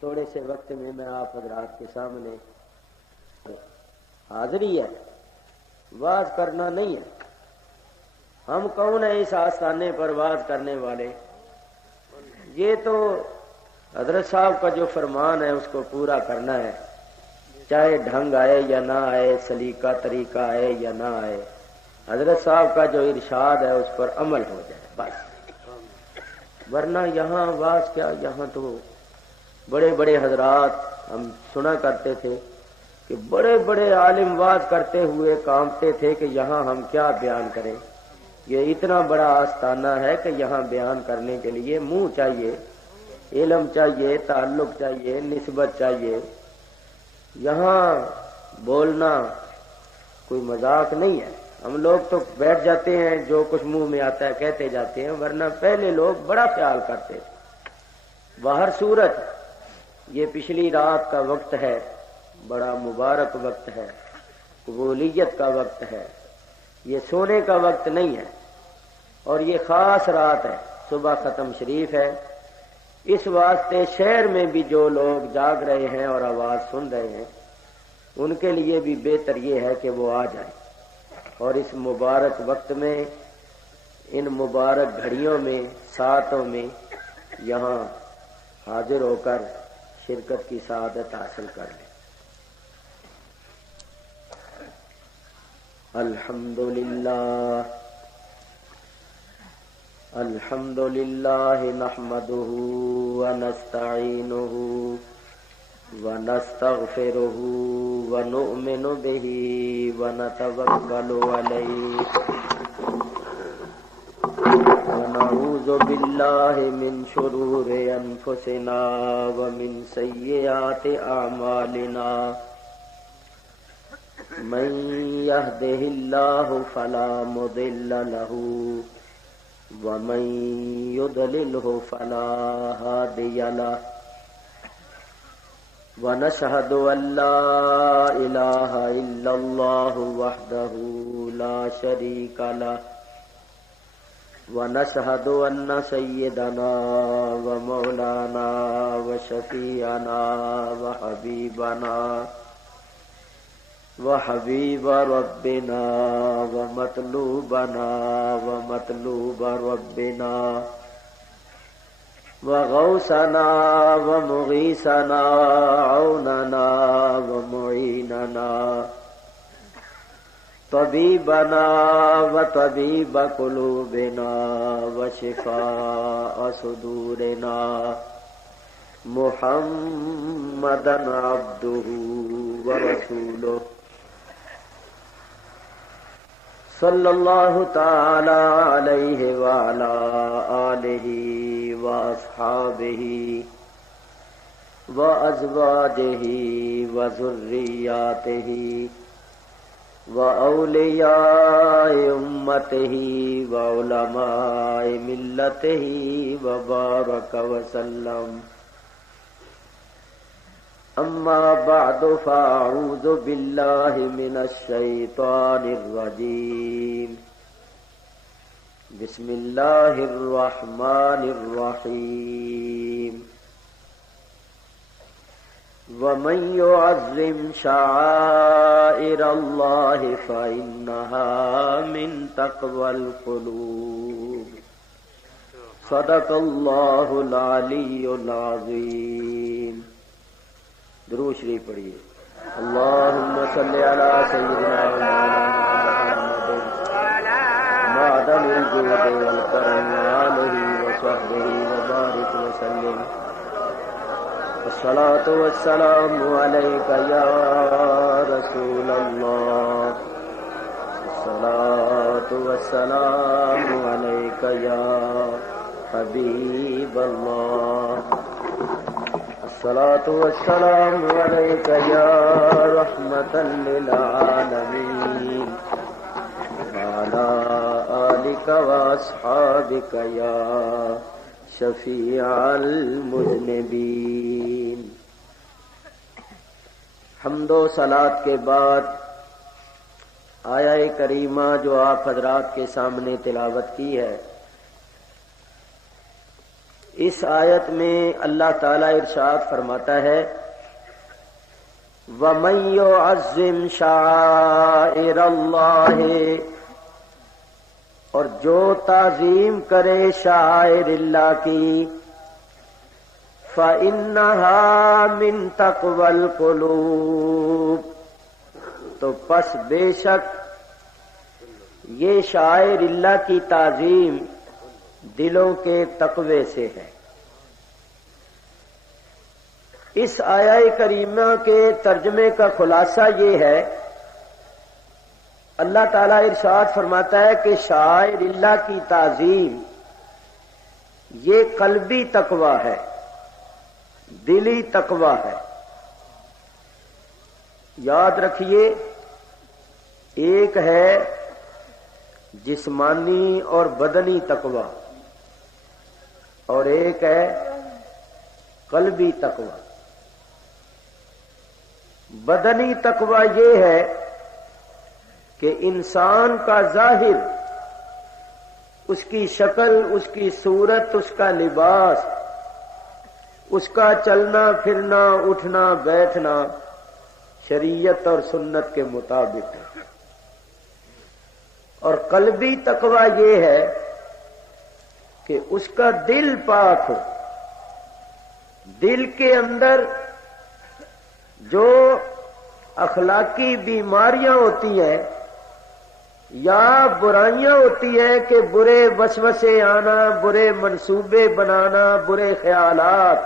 تھوڑے سے وقت میں میں آپ حضرات کے سامنے حاضری ہے، واز کرنا نہیں ہے۔ ہم کون ہیں اس آستانے پر واز کرنے والے؟ یہ تو حضرت صاحب کا جو فرمان ہے اس کو پورا کرنا ہے، چاہے ڈھنگ آئے یا نہ آئے، سلیقہ طریقہ آئے یا نہ آئے، حضرت صاحب کا جو ارشاد ہے اس پر عمل ہو جائے بس۔ ورنہ یہاں واز کیا، یہاں تو بڑے بڑے حضرات ہم سنا کرتے تھے کہ بڑے بڑے عالم واز کرتے ہوئے کانپتے تھے کہ یہاں ہم کیا بیان کریں، یہ اتنا بڑا آستانہ ہے کہ یہاں بیان کرنے کے لیے منہ چاہیے، علم چاہیے، تعلق چاہیے، نسبت چاہیے۔ یہاں بولنا کوئی مذاق نہیں ہے۔ ہم لوگ تو بیٹھ جاتے ہیں، جو کچھ منہ میں آتا ہے کہتے جاتے ہیں، ورنہ پہلے لوگ بڑا خیال کرتے تھے۔ باہر صورت یہ پچھلی رات کا وقت ہے، بڑا مبارک وقت ہے، قبولیت کا وقت ہے، یہ سونے کا وقت نہیں ہے، اور یہ خاص رات ہے، صبح ختم شریف ہے۔ اس واسطے شہر میں بھی جو لوگ جاگ رہے ہیں اور آواز سن رہے ہیں ان کے لیے بھی بہتر یہ ہے کہ وہ آ جائیں اور اس مبارک وقت میں، ان مبارک گھڑیوں میں، ساعتوں میں یہاں حاضر ہو کر شرکت کی سعادت حاصل کر لیں۔ الحمدللہ الحمدللہ نحمده ونستعینه ونستغفره ونؤمن به ونتوکل علیہ ونعوذ باللہ من شرور انفسنا ومن سیئات اعمالنا من یهده اللہ فلا مضل له ومن يضلله فلا هادي له ونشهد أن لا إله إلا الله وحده لا شريك له ونشهد أن سيدنا ومولانا وشفيعنا وحبيب ربنا ومطلوبنا ومطلوب ربنا وغوثنا ومغيثنا عوننا ومعيننا طبيبنا وطبيب قلوبنا وشفاء صدورنا محمدا عبده ورسوله صلی اللہ تعالی علیہ وعلا آلہ واصحابہ وازواجہ وذریاتہ واولیاء امتہ وعلماء ملتہ وبارک وسلم۔ اما بعد فاعوذ باللہ من الشیطان الرجیم، بسم اللہ الرحمن الرحیم۔ ومن يعظم شعائر اللہ فإنها من تقوى القلوب۔ صدق اللہ العلی العظیم۔ درود شریف پڑھیے۔ اللہم صلی علی سیدنا محمد معدن الجود والکرم وآلہ وصحبہ وبارک وسلم۔ الصلاة والسلام علیک یا رسول اللہ، الصلاة والسلام علیک یا حبیب اللہ، الصلاة والسلام علیک یا رحمتا للعالمین، وعلی آلک واصحابک یا شفیع المذنبین۔ حمد و صلاۃ کے بعد آیہ کریمہ جو آپ حضرات کے سامنے تلاوت کی ہے، اس آیت میں اللہ تعالی ارشاد فرماتا ہے وَمَن يُعَظِّمْ شَعَائِرَ اللَّهِ، اور جو تعظیم کرے شعائر اللہ کی، فَإِنَّهَا مِن تَقْوَى الْقُلُوبِ، تو پس بے شک یہ شعائر اللہ کی تعظیم دلوں کے تقوی سے ہے۔ اس آیہ کریمہ کے ترجمے کا خلاصہ یہ ہے، اللہ تعالیٰ ارشاد فرماتا ہے کہ شعائر اللہ کی تعظیم یہ قلبی تقوی ہے، دلی تقوی ہے۔ یاد رکھیے، ایک ہے جسمانی اور بدنی تقوی، اور ایک ہے قلبی تقوی۔ بدنی تقوی یہ ہے کہ انسان کا ظاہر، اس کی شکل، اس کی صورت، اس کا لباس، اس کا چلنا پھرنا، اٹھنا بیٹھنا شریعت اور سنت کے مطابق ہے۔ اور قلبی تقوی یہ ہے کہ اس کا دل پاک ہو، دل کے اندر جو اخلاقی بیماریاں ہوتی ہیں یا برائیاں ہوتی ہیں کہ برے وسوسے آنا، برے منصوبے بنانا، برے خیالات،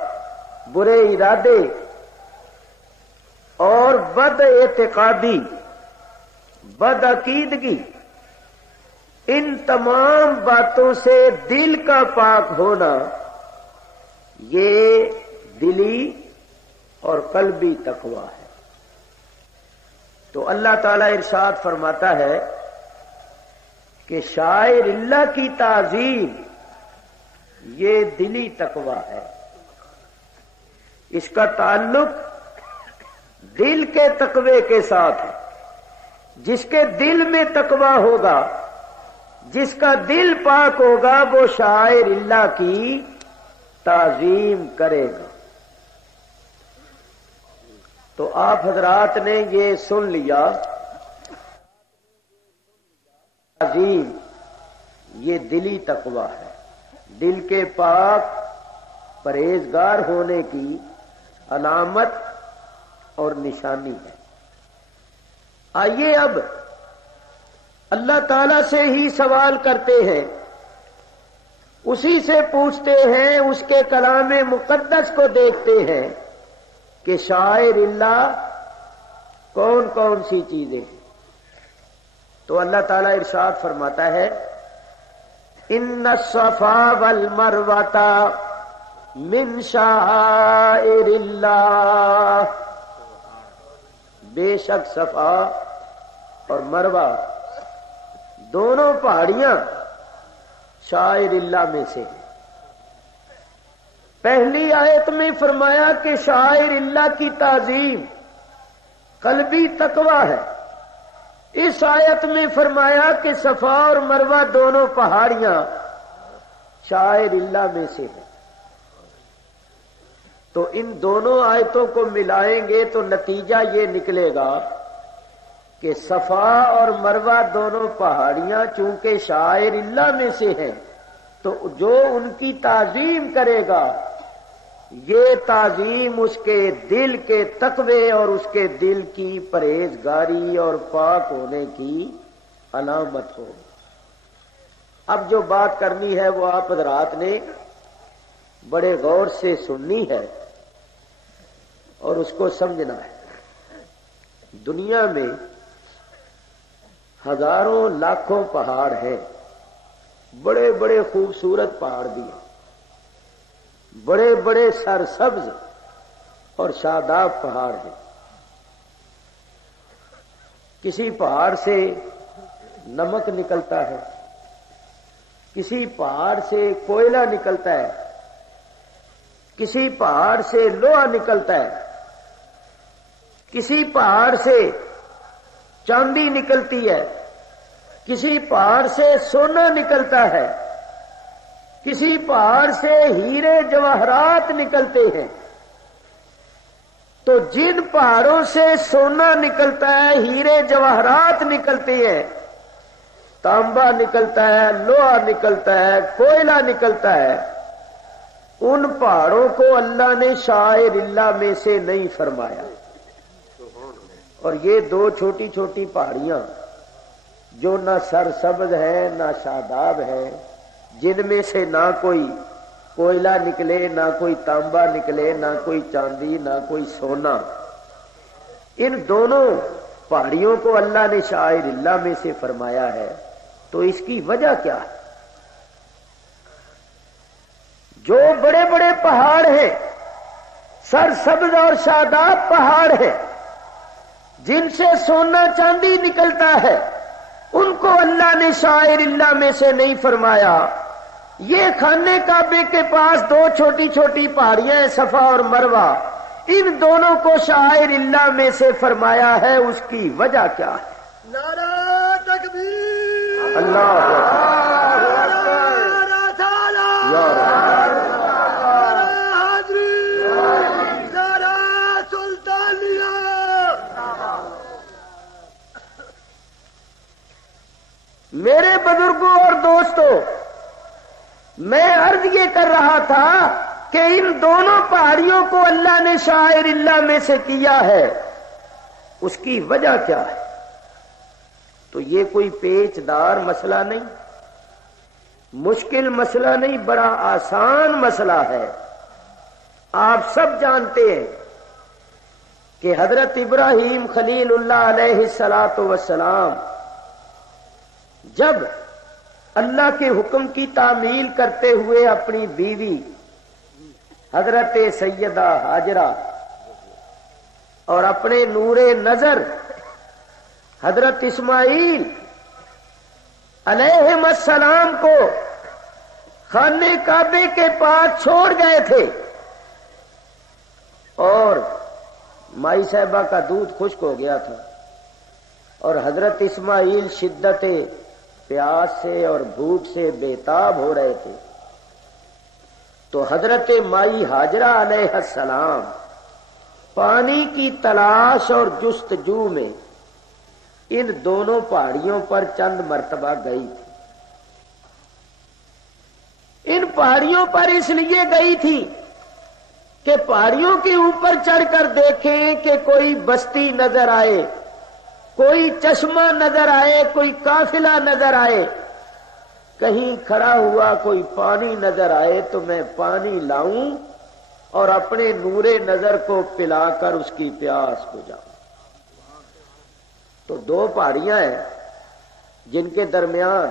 برے ارادے اور بد اعتقادی، بد عقیدگی، ان تمام باتوں سے دل کا پاک ہونا، یہ دلی اور قلبی تقوی ہے۔ تو اللہ تعالیٰ ارشاد فرماتا ہے کہ شاعر اللہ کی تعظیم یہ دلی تقوی ہے۔ اس کا تعلق دل کے تقوی کے ساتھ ہے۔ جس کے دل میں تقوی ہوگا، جس کا دل پاک ہوگا، وہ شاعر اللہ کی تعظیم کرے گا۔ تو آپ حضرات نے یہ سن لیا، تعظیم یہ دلی تقوی ہے، دل کے پاک پرہیزگار ہونے کی علامت اور نشانی ہے۔ آئیے اب اللہ تعالی سے ہی سوال کرتے ہیں، اسی سے پوچھتے ہیں، اس کے کلام مقدس کو دیکھتے ہیں کہ شاعر اللہ کون کون سی چیزیں ہیں۔ تو اللہ تعالیٰ ارشاد فرماتا ہے ان الصفا والمروۃ من شعائر اللہ، بے شک صفا اور مروہ دونوں پہاڑیاں شاعر اللہ میں سے ہیں۔ پہلی آیت میں فرمایا کہ شاعر اللہ کی تعظیم قلبی تقوی ہے۔ اس آیت میں فرمایا کہ صفا اور مروہ دونوں پہاڑیاں شاعر اللہ میں سے ہیں۔ تو ان دونوں آیتوں کو ملائیں گے تو نتیجہ یہ نکلے گا کہ صفا اور مروہ دونوں پہاڑیاں چونکہ شاعر اللہ میں سے ہیں، تو جو ان کی تعظیم کرے گا یہ تعظیم اس کے دل کے تقوی اور اس کے دل کی پرہیزگاری اور پاک ہونے کی علامت ہوگی۔ اب جو بات کرنی ہے وہ آپ حضرات نے بڑے غور سے سننی ہے اور اس کو سمجھنا ہے۔ دنیا میں ہزاروں لاکھوں پہاڑ ہیں، بڑے بڑے خوبصورت پہاڑ بھی ہیں، بڑے بڑے سرسبز اور شاداب پہاڑ ہیں۔ کسی پہاڑ سے نمک نکلتا ہے، کسی پہاڑ سے کوئلہ نکلتا ہے، کسی پہاڑ سے لوہا نکلتا ہے، کسی پہاڑ سے چاندی نکلتی ہے، کسی پہاڑ سے سونا نکلتا ہے، کسی پہاڑ سے ہیرے جواہرات نکلتے ہیں تو جن پہاڑوں سے سونا نکلتا ہے، ہیرے جواہرات نکلتے ہیں، تانبا نکلتا ہے، لوہا نکلتا ہے، کوئلہ نکلتا ہے، ان پہاڑوں کو اللہ نے شاعر اللہ میں سے نہیں فرمایا۔ اور یہ دو چھوٹی چھوٹی پہاڑیاں جو نہ سرسبز ہیں نہ شاداب ہیں، جن میں سے نہ کوئی کوئلہ نکلے، نہ کوئی تانبا نکلے، نہ کوئی چاندی، نہ کوئی سونا، ان دونوں پہاڑیوں کو اللہ نے شاعر اللہ میں سے فرمایا ہے۔ تو اس کی وجہ کیا ہے؟ جو بڑے بڑے پہاڑ ہیں، سرسبز اور شاداب پہاڑ ہیں، جن سے سونا چاندی نکلتا ہے، ان کو اللہ نے شاعر اللہ میں سے نہیں فرمایا۔ یہ خانے کعبے کے پاس دو چھوٹی چھوٹی پہاڑیاں ہیں، صفا اور مروہ، ان دونوں کو شاعر اللہ میں سے فرمایا ہے۔ اس کی وجہ کیا ہے؟ نعرہ تکبیر، اللہ میرے بزرگوں اور دوستوں، میں عرض یہ کر رہا تھا کہ ان دونوں پہاڑیوں کو اللہ نے شاعر اللہ میں سے کیا ہے، اس کی وجہ کیا ہے؟ تو یہ کوئی پیچ دار مسئلہ نہیں، مشکل مسئلہ نہیں، بڑا آسان مسئلہ ہے۔ آپ سب جانتے ہیں کہ حضرت ابراہیم خلیل اللہ علیہ الصلاۃ والسلام جب اللہ کے حکم کی تعمیل کرتے ہوئے اپنی بیوی حضرت سیدہ ہاجرہ اور اپنے نور نظر حضرت اسماعیل علیہ السلام کو خانے کعبے کے پاس چھوڑ گئے تھے، اور مائی صاحبہ کا دودھ خشک ہو گیا تھا، اور حضرت اسماعیل شدت پیاس سے اور بھوک سے بےتاب ہو رہے تھے، تو حضرت مائی ہاجرہ علیہ السلام پانی کی تلاش اور جستجو میں ان دونوں پہاڑیوں پر چند مرتبہ گئی تھی۔ ان پہاڑیوں پر اس لیے گئی تھی کہ پہاڑیوں کے اوپر چڑھ کر دیکھیں کہ کوئی بستی نظر آئے، کوئی چشمہ نظر آئے، کوئی قافلہ نظر آئے، کہیں کھڑا ہوا کوئی پانی نظر آئے تو میں پانی لاؤں اور اپنے نور نظر کو پلا کر اس کی پیاس بجھاؤں۔ تو دو پہاڑیاں ہیں جن کے درمیان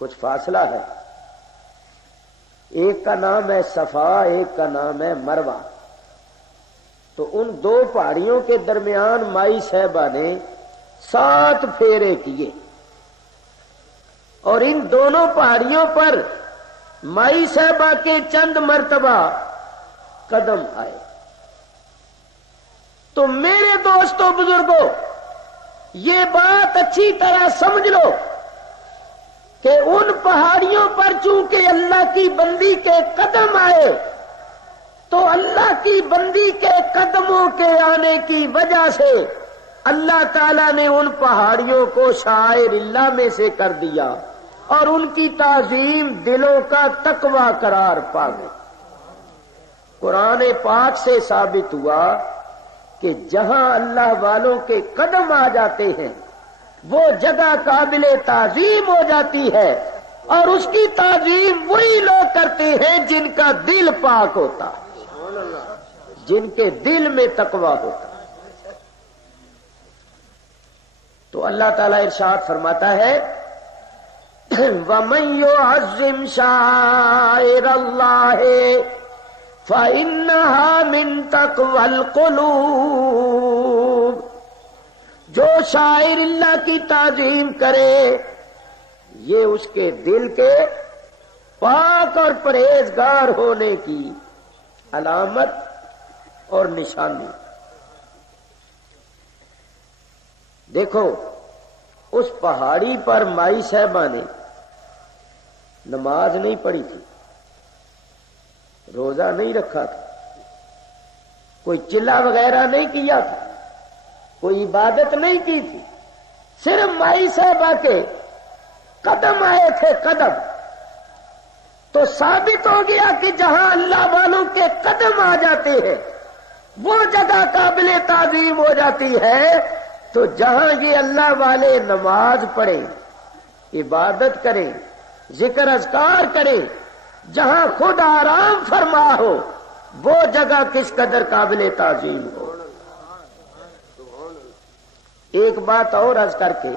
کچھ فاصلہ ہے، ایک کا نام ہے صفا، ایک کا نام ہے مروہ۔ تو ان دو پہاڑیوں کے درمیان مائی صاحبہ نے 7 پھیرے کیے، اور ان دونوں پہاڑیوں پر مائی صاحبہ کے چند مرتبہ قدم آئے۔ تو میرے دوستوں بزرگوں، یہ بات اچھی طرح سمجھ لو کہ ان پہاڑیوں پر چونکہ اللہ کی بندی کے قدم آئے، تو اللہ کی بندی کے قدموں کے آنے کی وجہ سے اللہ تعالیٰ نے ان پہاڑیوں کو شاعر اللہ میں سے کر دیا، اور ان کی تعظیم دلوں کا تقوی قرار پا گئی۔ قرآن پاک سے ثابت ہوا کہ جہاں اللہ والوں کے قدم آ جاتے ہیں وہ جگہ قابل تعظیم ہو جاتی ہے، اور اس کی تعظیم وہی لوگ کرتے ہیں جن کا دل پاک ہوتا ہے، جن کے دل میں تقوی ہوتا ہے۔ تو اللہ تعالیٰ ارشاد فرماتا ہے وَمَن يُعَظِّمْ شَعَائِرَ اللَّهِ فَإِنَّهَا مِن تَقْوَى الْقُلُوبِ، جو شاعر اللہ کی تعظیم کرے یہ اس کے دل کے پاک اور پرہیزگار ہونے کی علامت اور نشانی۔ دیکھو، اس پہاڑی پر مائی صاحبہ نے نماز نہیں پڑھی تھی، روزہ نہیں رکھا تھا، کوئی چلا وغیرہ نہیں کیا تھا، کوئی عبادت نہیں کی تھی، صرف مائی صاحبہ کے قدم آئے تھے، قدم، تو ثابت ہو گیا کہ جہاں اللہ والوں کے قدم آ جاتے ہیں وہ جگہ قابل تعظیم ہو جاتی ہے۔ تو جہاں یہ اللہ والے نماز پڑھیں، عبادت کریں، ذکر اذکار کریں، جہاں خود آرام فرما ہو، وہ جگہ کس قدر قابل تعظیم ہو۔ ایک بات اور عرض کر کے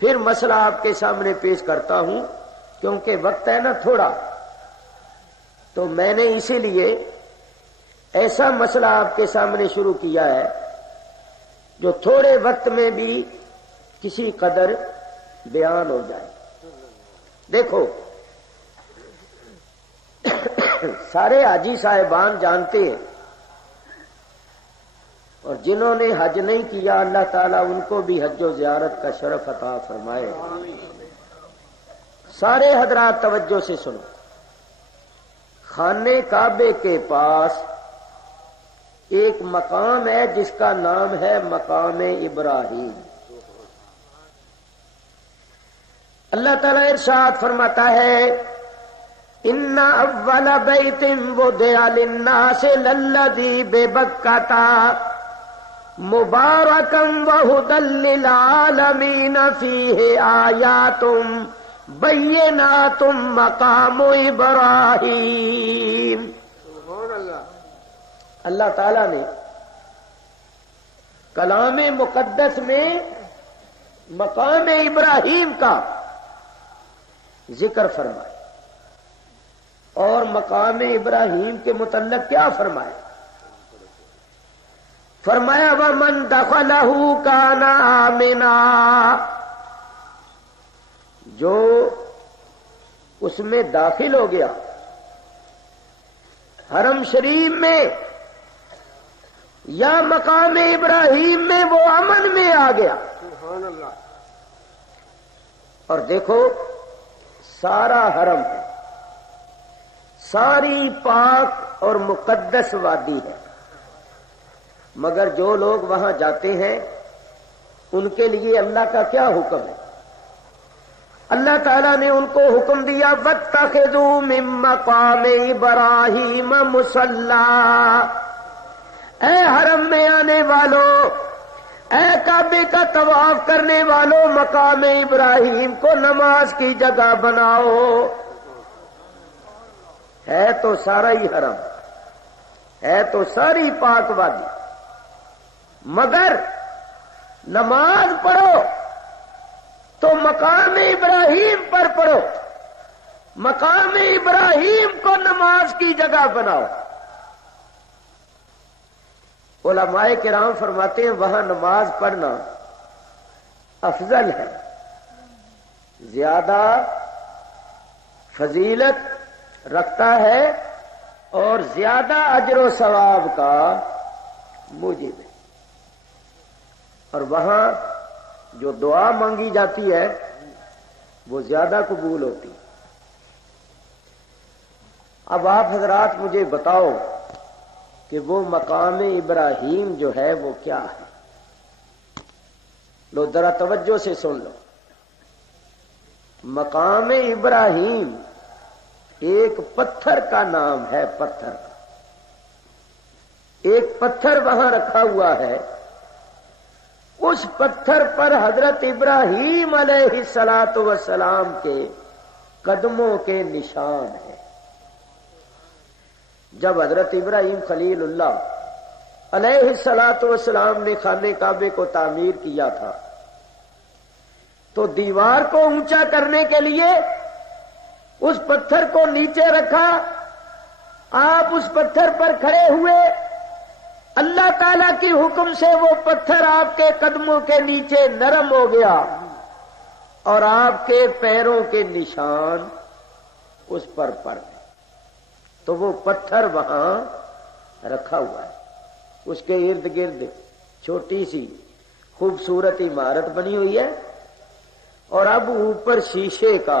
پھر مسئلہ آپ کے سامنے پیش کرتا ہوں، کیونکہ وقت ہے نا تھوڑا، تو میں نے اسی لیے ایسا مسئلہ آپ کے سامنے شروع کیا ہے جو تھوڑے وقت میں بھی کسی قدر بیان ہو جائے۔ دیکھو، سارے حاجی صاحبان جانتے ہیں، اور جنہوں نے حج نہیں کیا اللہ تعالیٰ ان کو بھی حج و زیارت کا شرف عطا فرمائے۔ سارے حضرات توجہ سے سنو، خانے کعبے کے پاس ایک مقام ہے جس کا نام ہے مقام ابراہیم۔ اللہ تعالیٰ ارشاد فرماتا ہے، ان اول بیت وضع للناس للذی ببکۃ مبارکا وہدی للعالمین فیہ آیات بینات مقام ابراہیم۔ اللہ تعالیٰ نے کلام مقدس میں مقام ابراہیم کا ذکر فرمایا، اور مقام ابراہیم کے متعلق کیا فرمایا؟ فرمایا وَمَن دَخَلَهُ كَانَ آمِنًا، جو اس میں داخل ہو گیا، حرم شریف میں یا مقام ابراہیم میں، وہ امن میں آ گیا۔ سبحان اللہ۔ اور دیکھو، سارا حرم ہے، ساری پاک اور مقدس وادی ہے، مگر جو لوگ وہاں جاتے ہیں ان کے لیے اللہ کا کیا حکم ہے؟ اللہ تعالیٰ نے ان کو حکم دیا وَاتَّخِذُوا مِن مَّقَامِ إِبْرَاهِيمَ مُصَلًّى، اے حرم میں آنے والوں، اے کعبے کا طواف کرنے والوں، مقام ابراہیم کو نماز کی جگہ بناؤ۔ ہے تو سارا ہی حرم، ہے تو ساری پاک وادی، مگر نماز پڑھو تو مقام ابراہیم پر پڑھو، مقام ابراہیم کو نماز کی جگہ بناؤ۔ علماء کرام فرماتے ہیں وہاں نماز پڑھنا افضل ہے، زیادہ فضیلت رکھتا ہے، اور زیادہ اجر و ثواب کا موجب ہے، اور وہاں جو دعا مانگی جاتی ہے وہ زیادہ قبول ہوتی ہے۔ اب آپ حضرات مجھے بتاؤ کہ وہ مقام ابراہیم جو ہے وہ کیا ہے؟ لو ذرا توجہ سے سن لو۔ مقام ابراہیم ایک پتھر کا نام ہے، پتھر کا ایک پتھر وہاں رکھا ہوا ہے، اس پتھر پر حضرت ابراہیم علیہ الصلاۃ والسلام کے قدموں کے نشان ہیں۔ جب حضرت ابراہیم خلیل اللہ علیہ الصلاۃ والسلام نے خانہ کعبے کو تعمیر کیا تھا تو دیوار کو اونچا کرنے کے لیے اس پتھر کو نیچے رکھا، آپ اس پتھر پر کھڑے ہوئے، اللہ تعالی کی حکم سے وہ پتھر آپ کے قدموں کے نیچے نرم ہو گیا، اور آپ کے پیروں کے نشان اس پر پڑ گئے۔ تو وہ پتھر وہاں رکھا ہوا ہے، اس کے ارد گرد چھوٹی سی خوبصورت عمارت بنی ہوئی ہے، اور اب اوپر شیشے کا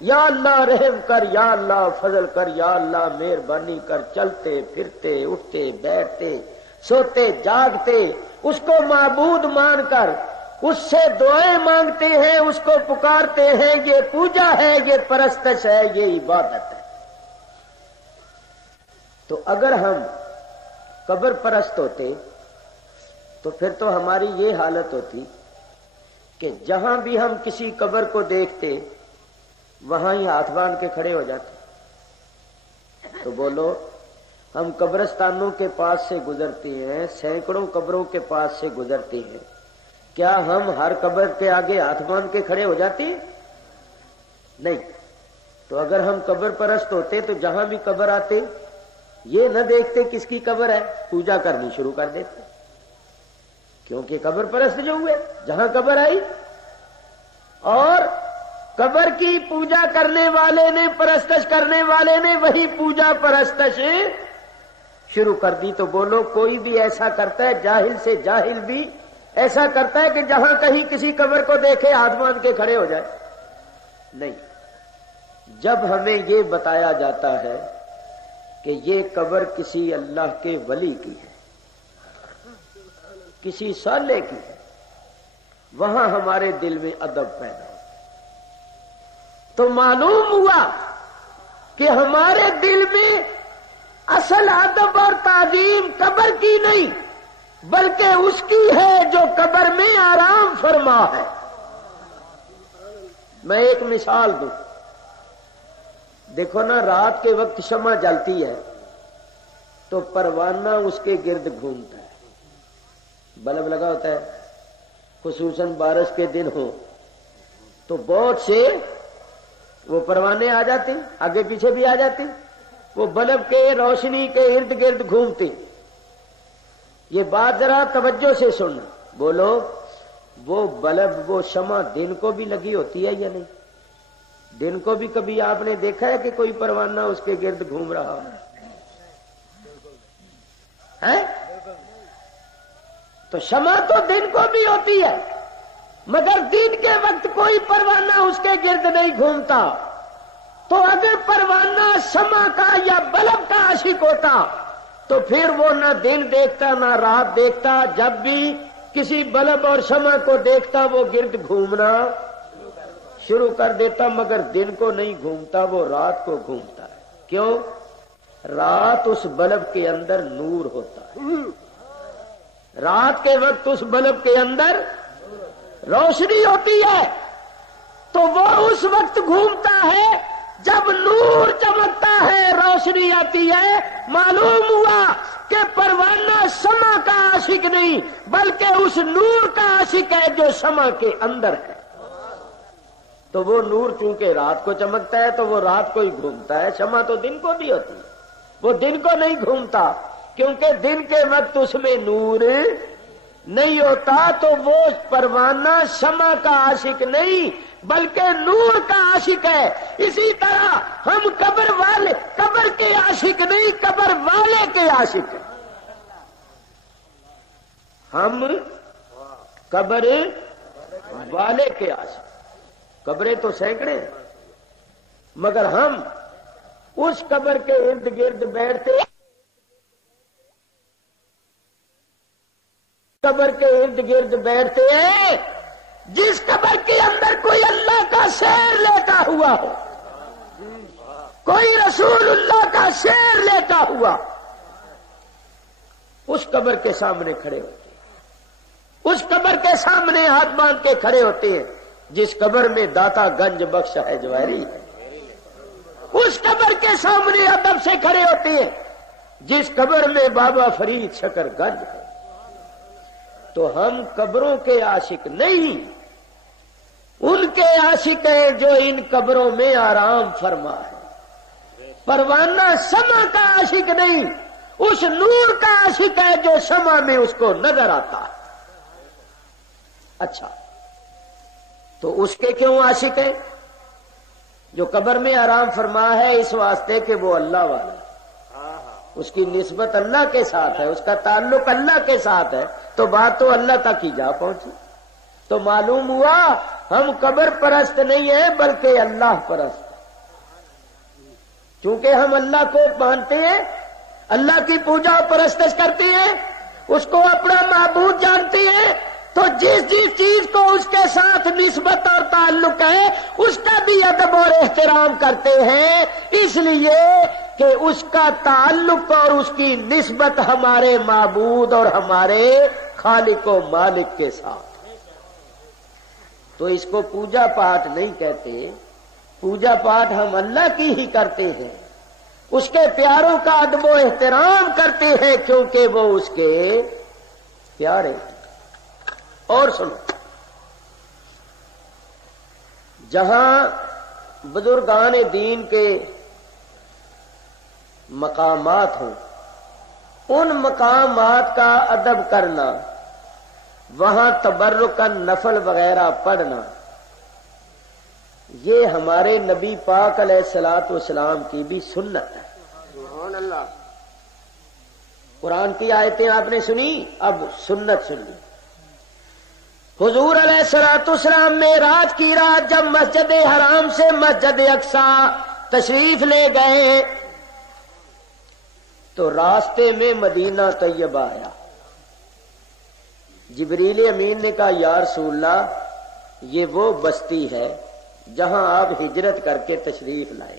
یا اللہ رحم کر، یا اللہ فضل کر، یا اللہ مہربانی کر، چلتے پھرتے اٹھتے بیٹھتے سوتے جاگتے اس کو معبود مان کر اس سے دعائیں مانگتے ہیں، اس کو پکارتے ہیں، یہ پوجا ہے، یہ پرستش ہے، یہ عبادت ہے۔ تو اگر ہم قبر پرست ہوتے تو پھر تو ہماری یہ حالت ہوتی کہ جہاں بھی ہم کسی قبر کو دیکھتے وہاں ہی ہاتھ باندھ کے کھڑے ہو جاتے۔ تو بولو، ہم قبرستانوں کے پاس سے گزرتے ہیں، سینکڑوں قبروں کے پاس سے گزرتے ہیں، کیا ہم ہر قبر کے آگے ہاتھ باندھ کے کھڑے ہو جاتے ہیں؟ نہیں۔ تو اگر ہم قبر پرست ہوتے تو جہاں بھی قبر آتے یہ نہ دیکھتے کس کی قبر ہے، پوجا کرنی شروع کر دیتے، کیونکہ قبر پرست جو ہوئے جہاں قبر آئی، اور قبر کی پوجا کرنے والے نے، پرستش کرنے والے نے وہی پوجا پرستش شروع کر دی۔ تو بولو، کوئی بھی ایسا کرتا ہے، جاہل سے جاہل بھی ایسا کرتا ہے کہ جہاں کہیں کسی قبر کو دیکھے ہاتھ باندھ کے کھڑے ہو جائے؟ نہیں۔ جب ہمیں یہ بتایا جاتا ہے کہ یہ قبر کسی اللہ کے ولی کی ہے، کسی صالح کی ہے، وہاں ہمارے دل میں ادب پیدا ہو، تو معلوم ہوا کہ ہمارے دل میں اصل ادب اور تعظیم قبر کی نہیں بلکہ اس کی ہے جو قبر میں آرام فرما ہے۔ میں ایک مثال دوں، دیکھو نا، رات کے وقت شمع جلتی ہے تو پروانہ اس کے گرد گھومتا ہے، بلب لگا ہوتا ہے، خصوصاً بارش کے دن ہو تو بہت سے وہ پروانے آ جاتے، آگے پیچھے بھی آ جاتے، وہ بلب کے روشنی کے ارد گرد گھومتے۔ یہ بات ذرا توجہ سے سننا، بولو، وہ بلب، وہ شمع دن کو بھی لگی ہوتی ہے یا نہیں؟ دن کو بھی کبھی آپ نے دیکھا ہے کہ کوئی پروانہ اس کے گرد گھوم رہا ہے؟ تو شمع تو دن کو بھی ہوتی ہے، مگر دن کے وقت کوئی پروانہ اس کے گرد نہیں گھومتا۔ تو اگر پروانہ شمع کا یا بلب کا عاشق ہوتا تو پھر وہ نہ دن دیکھتا نہ رات دیکھتا، جب بھی کسی بلب اور شمع کو دیکھتا وہ گرد گھومنا شروع کر دیتا، مگر دن کو نہیں گھومتا، وہ رات کو گھومتا ہے۔ کیوں؟ رات اس بلب کے اندر نور ہوتا ہے، رات کے وقت اس بلب کے اندر روشنی ہوتی ہے، تو وہ اس وقت گھومتا ہے جب نور چمکتا ہے، روشنی آتی ہے۔ معلوم ہوا کہ پروانہ شمع کا عاشق نہیں بلکہ اس نور کا عاشق ہے جو شمع کے اندر ہے۔ تو وہ نور چونکہ رات کو چمکتا ہے تو وہ رات کو ہی گھومتا ہے، شمع تو دن کو بھی ہوتی ہے، وہ دن کو نہیں گھومتا کیونکہ دن کے وقت اس میں نور نہیں ہوتا۔ تو وہ پروانہ شمع کا عاشق نہیں بلکہ نور کا عاشق ہے۔ اسی طرح ہم قبر والے، قبر کے عاشق نہیں، قبر والے کے عاشق ہیں۔ ہم قبر والے کے عاشق، قبریں تو سینکڑے ہیں مگر ہم اس قبر کے ارد گرد بیٹھتے، قبر کے ارد گرد بیٹھتے ہیں جس قبر کے اندر کوئی اللہ کا شعر لیتا ہوا ہو، کوئی رسول اللہ کا شعر لیتا ہوا، اس قبر کے سامنے کھڑے ہوتے ہیں، اس قبر کے سامنے ہاتھ باندھ کے کھڑے ہوتے ہیں جس قبر میں داتا گنج بخش ہے جوہری ہے، اس قبر کے سامنے ادب سے کھڑے ہوتے ہیں جس قبر میں بابا فرید شکر گنج ہے۔ تو ہم قبروں کے عاشق نہیں، ان کے عاشق ہیں جو ان قبروں میں آرام فرما ہے۔ پروانہ شمع کا عاشق نہیں، اس نور کا عاشق ہے جو شمع میں اس کو نظر آتا ہے۔ اچھا، تو اس کے کیوں عاشق ہیں؟ جو قبر میں آرام فرما ہے اس واسطے کہ وہ اللہ والا ہے، اس کی نسبت اللہ کے ساتھ ہے، اس کا تعلق اللہ کے ساتھ ہے، تو بات تو اللہ تک ہی جا پہنچی۔ تو معلوم ہوا ہم قبر پرست نہیں ہیں بلکہ اللہ پرست۔ چونکہ ہم اللہ کو مانتے ہیں، اللہ کی پوجا و پرستش کرتے ہیں، اس کو اپنا معبود جانتے ہیں، تو جس چیز کو اس کے ساتھ نسبت اور تعلق ہے اس کا بھی ادب اور احترام کرتے ہیں، اس لیے کہ اس کا تعلق اور اس کی نسبت ہمارے معبود اور ہمارے خالق و مالک کے ساتھ۔ تو اس کو پوجا پاٹ نہیں کہتے، پوجا پاٹ ہم اللہ کی ہی کرتے ہیں، اس کے پیاروں کا ادب و احترام کرتے ہیں کیونکہ وہ اس کے پیارے ہیں۔ اور سنو، جہاں بزرگان دین کے مقامات ہوں ان مقامات کا ادب کرنا، وہاں تبرکن نفل وغیرہ پڑھنا، یہ ہمارے نبی پاک علیہ الصلوۃ والسلام کی بھی سنت ہے۔ سبحان اللہ۔ قرآن کی آیتیں آپ نے سنی، اب سنت سنی۔ حضور علیہ الصلوۃ والسلام معراج کی رات جب مسجد حرام سے مسجد اقصی تشریف لے گئے تو راستے میں مدینہ طیبہ آیا۔ جبریل امین نے کہا یا رسول اللہ یہ وہ بستی ہے جہاں آپ ہجرت کر کے تشریف لائے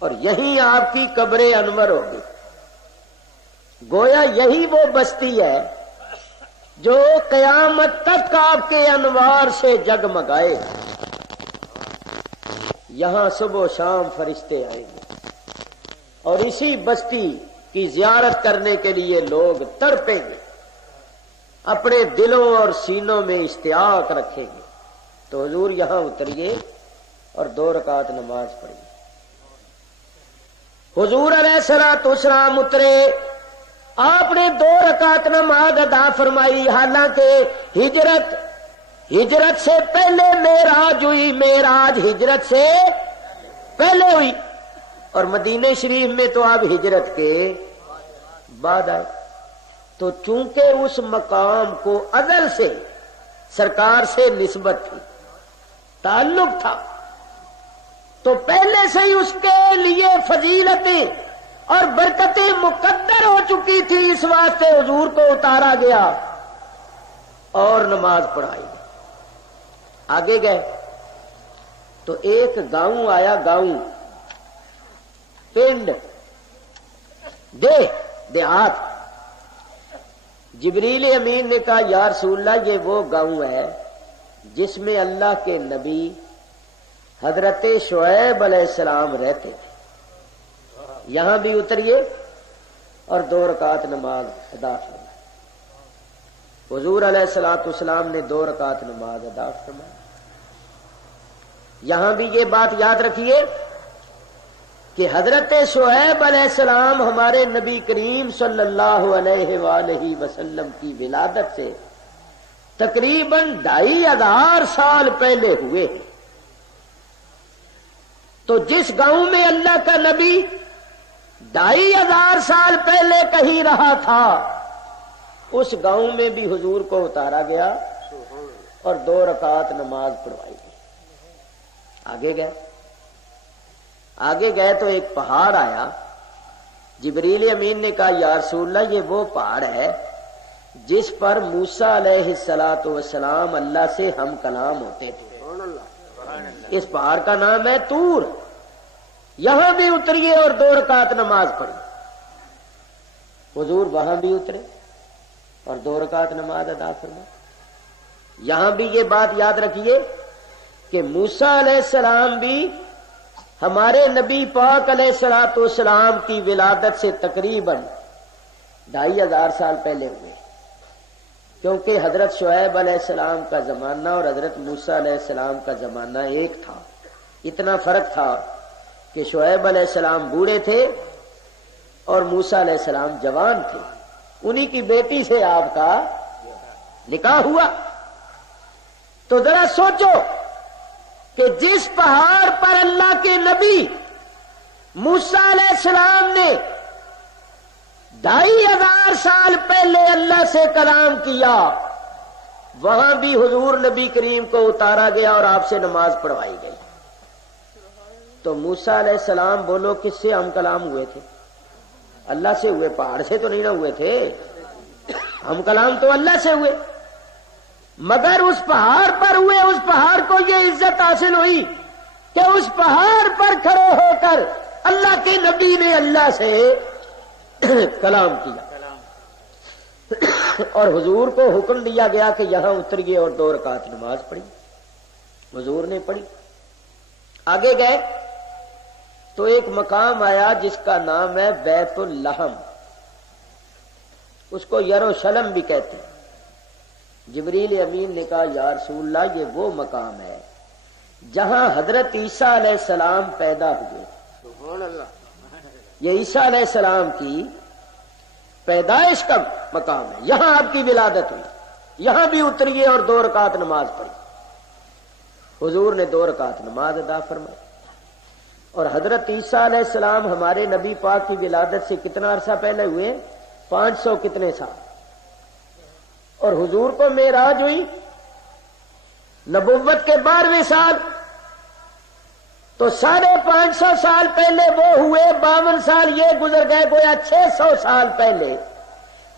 اور یہیں آپ کی قبر انور ہوگی۔ گویا یہی وہ بستی ہے جو قیامت تک آپ کے انوار سے جگمگائے، یہاں صبح و شام فرشتے آئیں گے اور اسی بستی کی زیارت کرنے کے لیے لوگ تڑپیں گے، اپنے دلوں اور سینوں میں اشتیاق رکھیں گے۔ تو حضور یہاں اتریے اور 2 رکعت نماز پڑھیے۔ حضور علیہ الصلوۃ والسلام اترے، آپ نے 2 رکعت نماز ادا فرمائی، حالانکہ ہجرت سے پہلے معراج ہوئی، معراج ہجرت سے پہلے ہوئی، اور مدینہ شریف میں تو آپ ہجرت کے بعد آئے۔ تو چونکہ اس مقام کو ازل سے سرکار سے نسبت تھی، تعلق تھا، تو پہلے سے ہی اس کے لیے فضیلتیں اور برکتیں مقدر ہو چکی تھی، اس واسطے حضور کو اتارا گیا اور نماز پڑھائی گئی۔ آگے گئے تو ایک گاؤں آیا، گاؤں، پنڈ، دیہات۔ جبریل امین نے کہا یا رسول اللہ یہ وہ گاؤں ہے جس میں اللہ کے نبی حضرت شعیب علیہ السلام رہتے تھے، یہاں بھی اتریے اور 2 رکعت نماز ادا فرمائے۔ حضور علیہ الصلوۃ والسلام نے 2 رکعت نماز ادا فرمائی۔ یہاں بھی یہ بات یاد رکھیے کہ حضرت شعیب علیہ السلام ہمارے نبی کریم صلی اللہ علیہ وآلہ وسلم کی ولادت سے تقریباً 2500 سال پہلے ہوئے ہیں۔ تو جس گاؤں میں اللہ کا نبی 2500 سال پہلے کہیں رہا تھا، اس گاؤں میں بھی حضور کو اتارا گیا اور 2 رکعت نماز پڑھوائی گئی۔ آگے گئے تو ایک پہاڑ آیا، جبریل امین نے کہا یا رسول اللہ یہ وہ پہاڑ ہے جس پر موسیٰ علیہ الصلوۃ والسلام اللہ سے ہم کلام ہوتے تھے، اس پہاڑ کا نام ہے طور۔ یہاں بھی اتریے اور 2 رکعت نماز پڑھی۔ حضور وہاں بھی اترے اور 2 رکعت نماز ادا فرمائی۔ یہاں بھی یہ بات یاد رکھیے کہ موسیٰ علیہ السلام بھی ہمارے نبی پاک علیہ الصلوۃ والسلام کی ولادت سے تقریباً 2500 سال پہلے ہوئے، کیونکہ حضرت شعیب علیہ السلام کا زمانہ اور حضرت موسیٰ علیہ السلام کا زمانہ ایک تھا۔ اتنا فرق تھا کہ شعیب علیہ السلام بوڑھے تھے اور موسیٰ علیہ السلام جوان تھے، انہی کی بیٹی سے آپ کا نکاح ہوا۔ تو ذرا سوچو کہ جس پہاڑ پر اللہ کے نبی موسیٰ علیہ السلام نے 2500 سال پہلے اللہ سے کلام کیا، وہاں بھی حضور نبی کریم کو اتارا گیا اور آپ سے نماز پڑھوائی گئی۔ تو موسیٰ علیہ السلام بولو کس سے ہم کلام ہوئے تھے؟ اللہ سے ہوئے، پہاڑ سے تو نہیں نہ ہوئے تھے. ہم کلام تو اللہ سے ہوئے، مگر اس پہاڑ پر ہوئے. اس پہاڑ کو یہ عزت حاصل ہوئی کہ اس پہاڑ پر کھڑے ہو کر اللہ کے نبی نے اللہ سے کلام کیا، اور حضور کو حکم دیا گیا کہ یہاں اتریے اور 2 رکعت نماز پڑھی. حضور نے پڑھی. آگے گئے تو ایک مقام آیا جس کا نام ہے بیت اللحم، اس کو یروشلم بھی کہتے ہیں. جبریل امین نے کہا یا رسول اللہ یہ وہ مقام ہے جہاں حضرت عیسیٰ علیہ السلام پیدا ہوئے. سبحان اللہ. یہ عیسیٰ علیہ السلام کی پیدائش کا مقام ہے، یہاں آپ کی ولادت ہوئی، یہاں بھی اتریے اور 2 رکعت نماز پڑھی. حضور نے 2 رکعت نماز ادا فرمائی. اور حضرت عیسیٰ علیہ السلام ہمارے نبی پاک کی ولادت سے کتنا عرصہ پہلے ہوئے؟ 500 کتنے سال. اور حضور کو معراج ہوئی نبوت کے 12ویں سال، تو 550 سال پہلے وہ ہوئے، 52 سال یہ گزر گئے، گویا 600 سال پہلے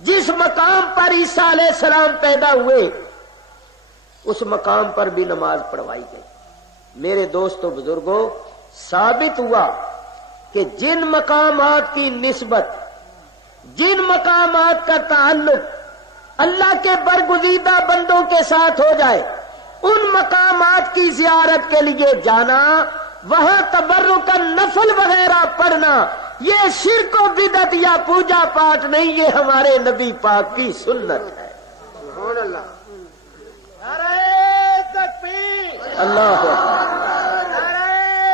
جس مقام پر عیسیٰ علیہ السلام پیدا ہوئے اس مقام پر بھی نماز پڑھوائی گئی. میرے دوستو بزرگوں، ثابت ہوا کہ جن مقامات کی نسبت، جن مقامات کا تعلق اللہ کے برگزیدہ بندوں کے ساتھ ہو جائے، ان مقامات کی زیارت کے لیے جانا، وہاں تبرک کا نفل وغیرہ پڑھنا، یہ شرک و بدعت یا پوجا پاٹ نہیں، یہ ہمارے نبی پاک کی سنت ہے. سبحان اللہ. نعرہ تکبیر. اللہ نعرہ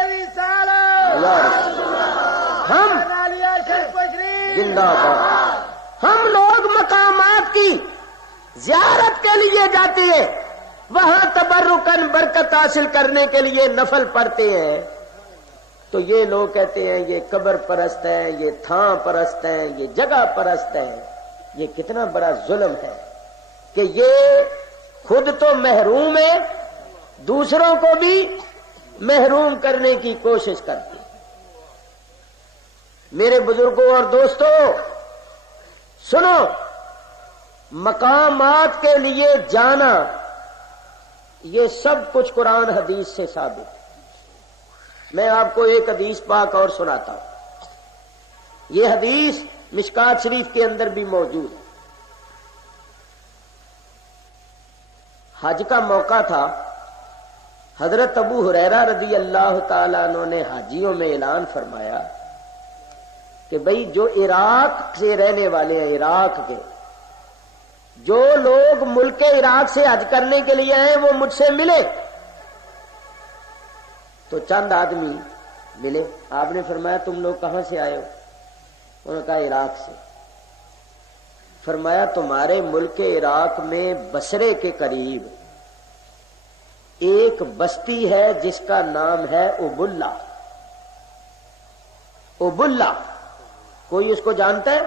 رسالت. ہم عالیہ شریف تشریف. زندہ باد. ہم لوگ مقامات کی زیارت کے لیے جاتے ہیں، وہاں تبرکن برکت حاصل کرنے کے لیے نفل پڑھتے ہیں، تو یہ لوگ کہتے ہیں یہ قبر پرست ہیں، یہ تھان پرست ہیں، یہ جگہ پرست ہیں. یہ کتنا بڑا ظلم ہے کہ یہ خود تو محروم ہے، دوسروں کو بھی محروم کرنے کی کوشش کرتے. میرے بزرگوں اور دوستوں سنو، مقامات کے لیے جانا یہ سب کچھ قرآن حدیث سے ثابت ہے. میں آپ کو ایک حدیث پاک اور سناتا ہوں. یہ حدیث مشکات شریف کے اندر بھی موجود ہے. حج کا موقع تھا، حضرت ابو ہریرہ رضی اللہ تعالیٰ عنہ نے حاجیوں میں اعلان فرمایا کہ بھئی جو عراق سے رہنے والے ہیں، عراق کے جو لوگ ملک عراق سے حج کرنے کے لیے آئے وہ مجھ سے ملے. تو چند آدمی ملے. آپ نے فرمایا تم لوگ کہاں سے آئے ہو؟ انہوں نے کہا عراق سے. فرمایا تمہارے ملک عراق میں بصرے کے قریب ایک بستی ہے جس کا نام ہے ابلا. ابلا کوئی اس کو جانتا ہے؟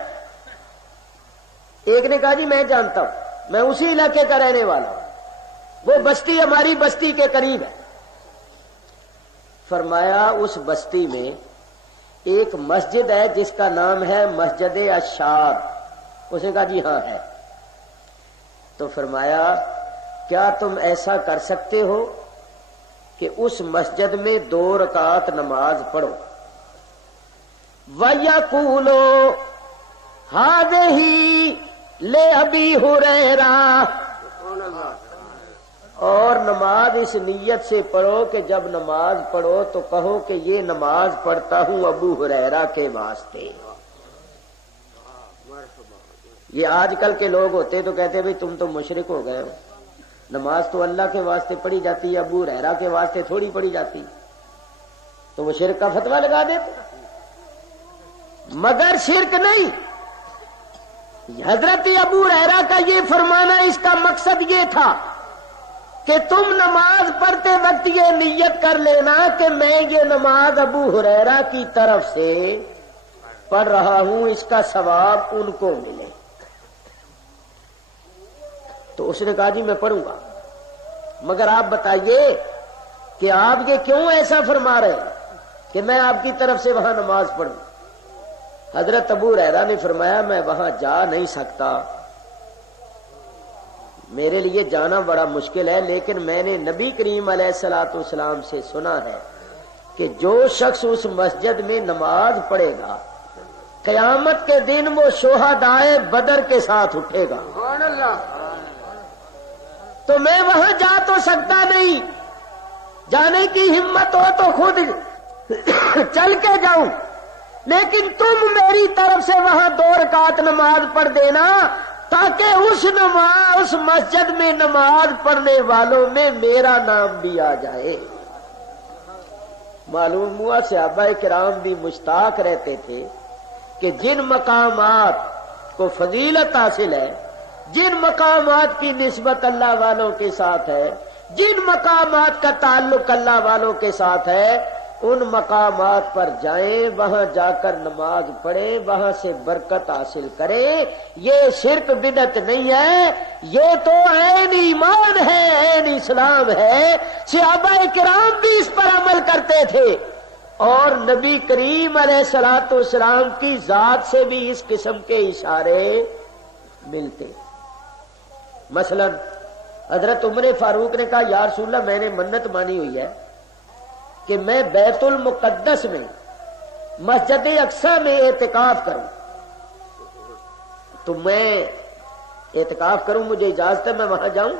ایک نے کہا جی میں جانتا ہوں، میں اسی علاقے کا رہنے والا ہوں، وہ بستی ہماری بستی کے قریب ہے. فرمایا اس بستی میں ایک مسجد ہے جس کا نام ہے مسجد اشار. اس نے کہا جی ہاں ہے. تو فرمایا کیا تم ایسا کر سکتے ہو کہ اس مسجد میں 2 رکعت نماز پڑھو؟ وَيَقُولُوا هَذِهِ لِأَبِي هُرَيْرَةَ، اور نماز اس نیت سے پڑھو کہ جب نماز پڑھو تو کہو کہ یہ نماز پڑھتا ہوں ابو ہریرہ کے واسطے. یہ آج کل کے لوگ ہوتے تو کہتے بھئی تم تو مشرک ہو گئے ہو، نماز تو اللہ کے واسطے پڑھی جاتی ہے، ابو ہریرہ کے واسطے تھوڑی پڑھی جاتی، تو وہ شرک کا فتویٰ لگا دیتے. مگر شرک نہیں. حضرت ابو ہریرہ کا یہ فرمانا اس کا مقصد یہ تھا کہ تم نماز پڑھتے وقت یہ نیت کر لینا کہ میں یہ نماز ابو ہریرہ کی طرف سے پڑھ رہا ہوں، اس کا ثواب ان کو ملے. تو اس نے کہا جی میں پڑھوں گا، مگر آپ بتائیے کہ آپ یہ کیوں ایسا فرما رہے ہیں؟ کہ میں آپ کی طرف سے وہاں نماز پڑھوں. حضرت ابو ہریرہ نے فرمایا میں وہاں جا نہیں سکتا، میرے لیے جانا بڑا مشکل ہے، لیکن میں نے نبی کریم علیہ الصلوۃ والسلام سے سنا ہے کہ جو شخص اس مسجد میں نماز پڑھے گا قیامت کے دن وہ شہدائے بدر کے ساتھ اٹھے گا. سبحان اللہ. تو میں وہاں جا تو سکتا نہیں، جانے کی ہمت ہو تو خود چل کے جاؤں، لیکن تم میری طرف سے وہاں 2 رکعت نماز پڑھ دینا تاکہ اس مسجد میں نماز پڑھنے والوں میں میرا نام بھی آ جائے. معلوم ہوا صحابہ کرام بھی مشتاق رہتے تھے کہ جن مقامات کو فضیلت حاصل ہے، جن مقامات کی نسبت اللہ والوں کے ساتھ ہے، جن مقامات کا تعلق اللہ والوں کے ساتھ ہے، ان مقامات پر جائیں، وہاں جا کر نماز پڑھیں، وہاں سے برکت حاصل کریں. یہ شرک بدعت نہیں ہے، یہ تو عین ایمان ہے، عین اسلام ہے. صحابہ کرام بھی اس پر عمل کرتے تھے اور نبی کریم علیہ الصلوۃ والسلام کی ذات سے بھی اس قسم کے اشارے ملتے. مثلا حضرت عمر فاروق نے کہا یا رسول اللہ میں نے منت مانی ہوئی ہے کہ میں بیت المقدس میں مسجد اقصی میں اعتکاف کروں، تو میں اعتکاف کروں، مجھے اجازت ہے میں وہاں جاؤں؟